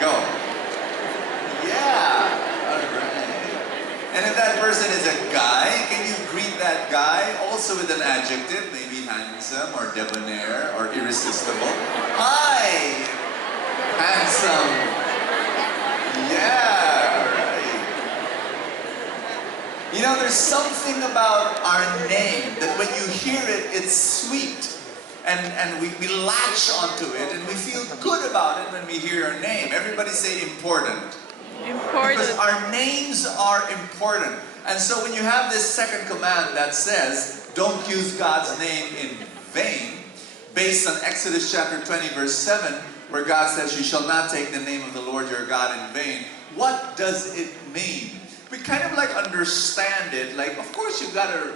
Go. Yeah. All right. And if that person is a guy, can you greet that guy also with an adjective, maybe handsome or debonair or irresistible? Hi, handsome. Yeah, right. You know, there's something about our name that when you hear it, it's sweet. And we latch onto it and we feel good about it when we hear our name. Everybody say important. Important. Because our names are important. And so when you have this second command that says, don't use God's name in vain, based on Exodus chapter 20 verse 7, where God says, you shall not take the name of the Lord your God in vain. What does it mean? We kind of like understand it, like of course you gotta,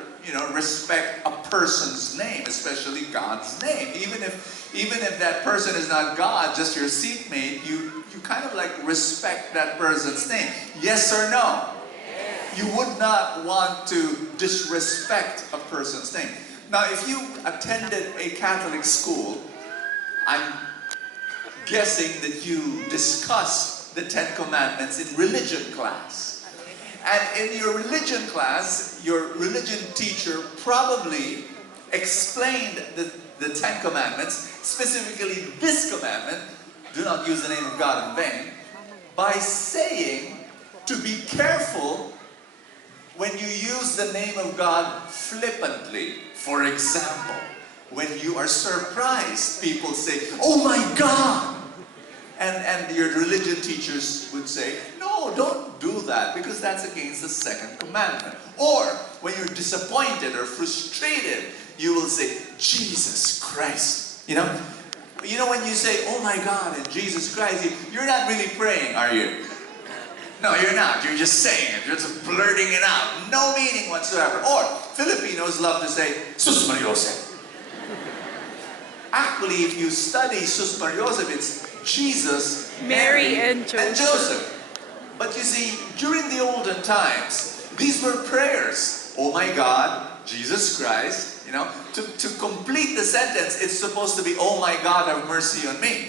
respect a person's name, especially God's name. Even if that person is not God, just your seatmate, you kind of like respect that person's name. Yes or no? Yes. You would not want to disrespect a person's name. Now, if you attended a Catholic school, I'm guessing that you discussed the Ten Commandments in religion class. And in your religion class, your religion teacher probably explained the Ten Commandments, specifically this commandment, do not use the name of God in vain, by saying to be careful when you use the name of God flippantly. For example, when you are surprised, people say, oh my God! And your religion teachers would say, no, don't do that because that's against the second commandment. Or when you're disappointed or frustrated, you will say, Jesus Christ. You know when you say, oh my God, and Jesus Christ, you're not really praying, are you? No, you're not. You're just saying it. You're just blurting it out. No meaning whatsoever. Or Filipinos love to say, Sus Mariosep. Actually, if you study Sus Mariosep, it's Jesus, Mary, and Joseph. But you see, during the olden times, these were prayers. Oh my God, Jesus Christ. To complete the sentence, it's supposed to be, oh my God, have mercy on me.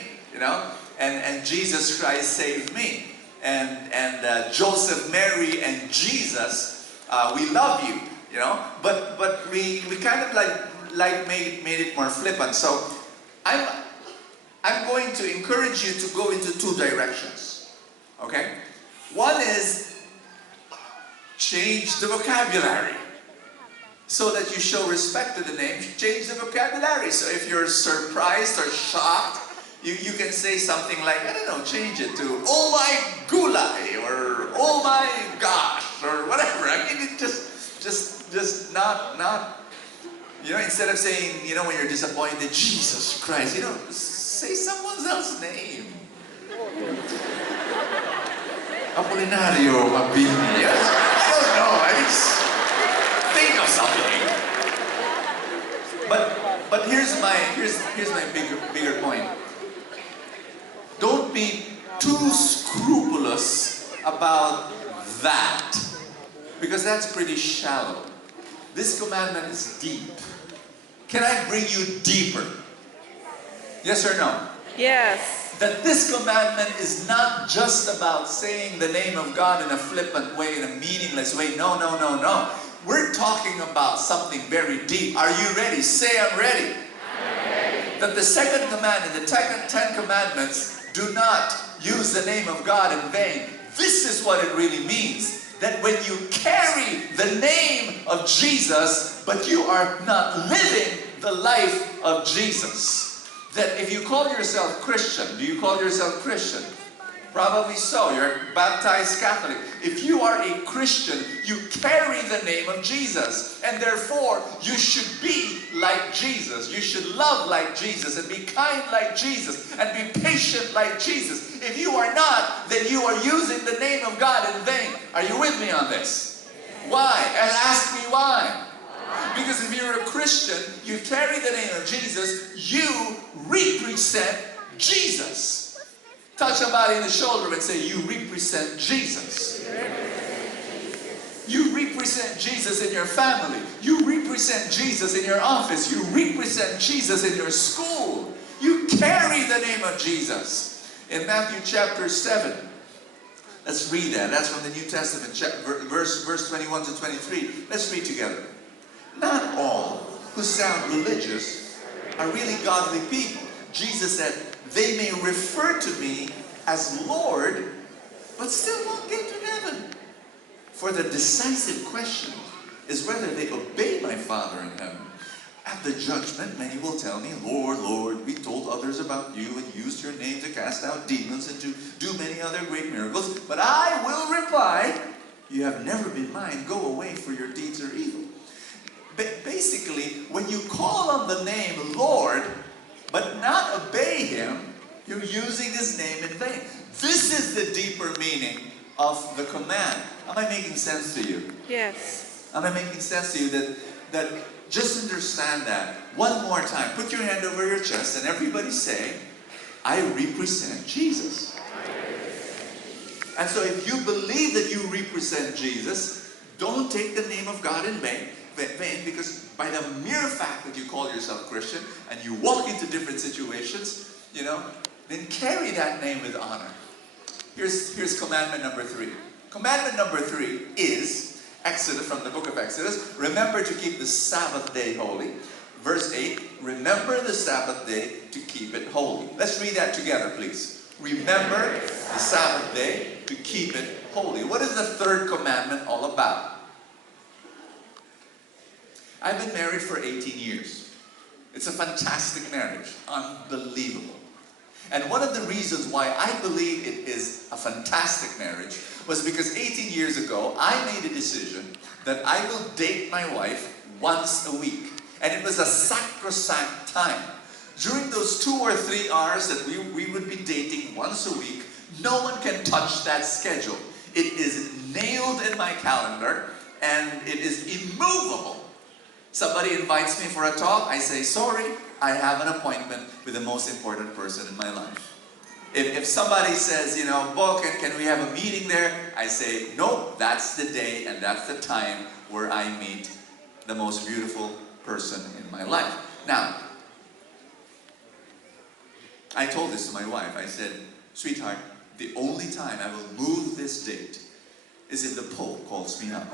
And Jesus Christ saved me. And Joseph, Mary, and Jesus, we love you. But we kind of like made it more flippant. So I'm going to encourage you to go into two directions. Okay? One is change the vocabulary so that you show respect to the name. Change the vocabulary. So if you're surprised or shocked, you can say something like, I don't know, change it to, oh my gulay, or oh my gosh, or whatever. I mean, it just not, instead of saying, when you're disappointed, Jesus Christ, say someone else's name. Apolinario Mabini. Yes? I don't know. I just think of something. But here's my bigger point. Don't be too scrupulous about that, because that's pretty shallow. This commandment is deep. Can I bring you deeper? Yes or no? Yes. That this commandment is not just about saying the name of God in a flippant way, in a meaningless way. No. We're talking about something very deep. Are you ready? Say, I'm ready. I'm ready. That the second command in the Ten Commandments, do not use the name of God in vain. This is what it really means. That when you carry the name of Jesus, but you are not living the life of Jesus. That if you call yourself Christian, do you call yourself Christian? Probably so. You're a baptized Catholic. If you are a Christian, you carry the name of Jesus. And therefore, you should be like Jesus. You should love like Jesus and be kind like Jesus and be patient like Jesus. If you are not, then you are using the name of God in vain. Are you with me on this? Why? And ask me why. Because if you're a Christian, you carry the name of Jesus, you represent Jesus. Touch somebody in the shoulder and say, you represent Jesus. You represent Jesus in your family. You represent Jesus in your office. You represent Jesus in your school. You carry the name of Jesus. In Matthew chapter 7, let's read that. That's from the New Testament, verse 21 to 23. Let's read together. Not all who sound religious are really godly people. Jesus said, they may refer to me as Lord, but still won't get to heaven. For the decisive question is whether they obey my Father in heaven. At the judgment, many will tell me, Lord, Lord, we told others about you and used your name to cast out demons and to do many other great miracles. But I will reply, you have never been mine. Go away, for your deeds are evil. Basically, when you call on the name Lord, but not obey Him, you're using His name in vain. This is the deeper meaning of the command. Am I making sense to you? Yes. Am I making sense to you that just understand that one more time? Put your hand over your chest and everybody say, I represent Jesus. And so if you believe that you represent Jesus, don't take the name of God in vain, because by the mere fact that you call yourself Christian and you walk into different situations, then carry that name with honor. Here's commandment number 3. Commandment number 3 is Exodus, from the book of Exodus. Remember to keep the Sabbath day holy. Verse 8, remember the Sabbath day to keep it holy. Let's read that together, please. Remember the Sabbath day to keep it holy. What is the third commandment all about? I've been married for 18 years. It's a fantastic marriage. Unbelievable. And one of the reasons why I believe it is a fantastic marriage was because 18 years ago, I made a decision that I will date my wife once a week. And it was a sacrosanct time. During those 2 or 3 hours that we would be dating once a week, no one can touch that schedule. It is nailed in my calendar, and it is immovable. Somebody invites me for a talk, I say, sorry, I have an appointment with the most important person in my life. If somebody says, Bo, can we have a meeting there? I say, no, that's the day and that's the time where I meet the most beautiful person in my life. Now, I told this to my wife. I said, sweetheart, the only time I will move this date is if the Pope calls me up.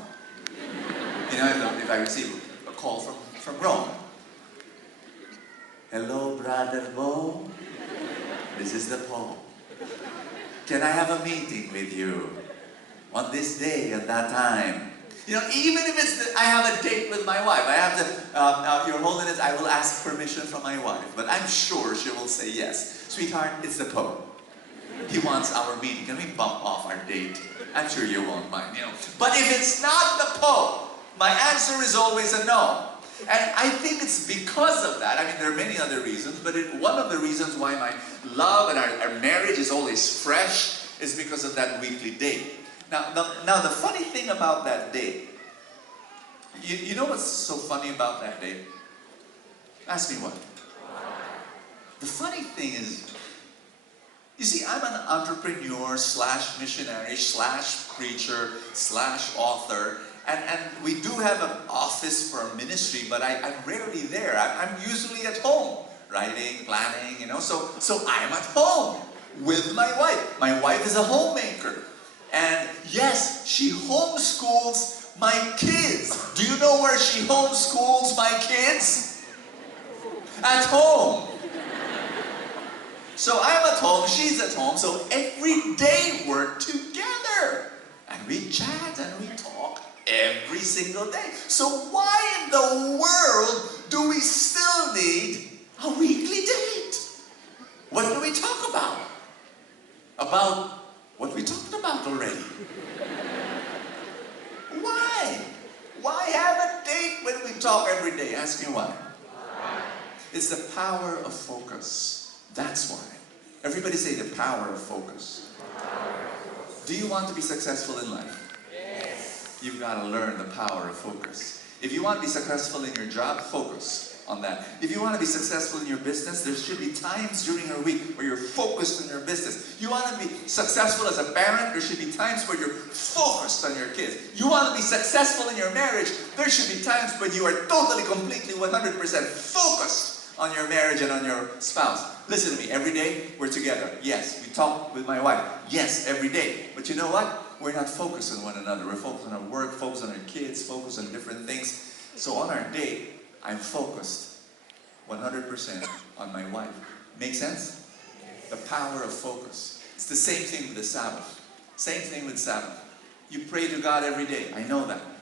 If I receive a call from Rome. Hello, Brother Bo. This is the Pope. Can I have a meeting with you on this day at that time? Even if I have a date with my wife, I have to, Your Holiness, I will ask permission from my wife, but I'm sure she will say yes. Sweetheart, it's the Pope. He wants our meeting. Can we bump off our date? I'm sure you won't mind, But if it's not the Pope, my answer is always a no. And I think it's because of that. I mean, there are many other reasons, but one of the reasons why my love and our marriage is always fresh is because of that weekly date. Now, the funny thing about that date, you know what's so funny about that date? Ask me what? The funny thing is, you see, I'm an entrepreneur / missionary / preacher / author. And we do have an office for ministry, but I'm rarely there. I'm usually at home, writing, planning, So I'm at home with my wife. My wife is a homemaker. And yes, she homeschools my kids. Do you know where she homeschools my kids? At home. So I'm at home, she's at home, so every day we're together. And we chat and we talk every single day. So why in the world do we still need a weekly date? What do we talk about? About what we talked about already. Why? Why have a date when we talk every day? Ask me why. It's the power of focus. That's why. Everybody say the power of focus. Do you want to be successful in life? Yes. You've got to learn the power of focus. If you want to be successful in your job, focus on that. If you want to be successful in your business, there should be times during your week where you're focused on your business. You want to be successful as a parent, there should be times where you're focused on your kids. You want to be successful in your marriage, there should be times when you are totally, completely, 100% focused on your marriage and on your spouse. Listen to me, every day we're together. Yes, we talk with my wife. Yes, every day. But you know what? We're not focused on one another. We're focused on our work, focused on our kids, focused on different things. So on our date, I'm focused 100% on my wife. Make sense? The power of focus. It's the same thing with the Sabbath. Same thing with Sabbath. You pray to God every day. I know that.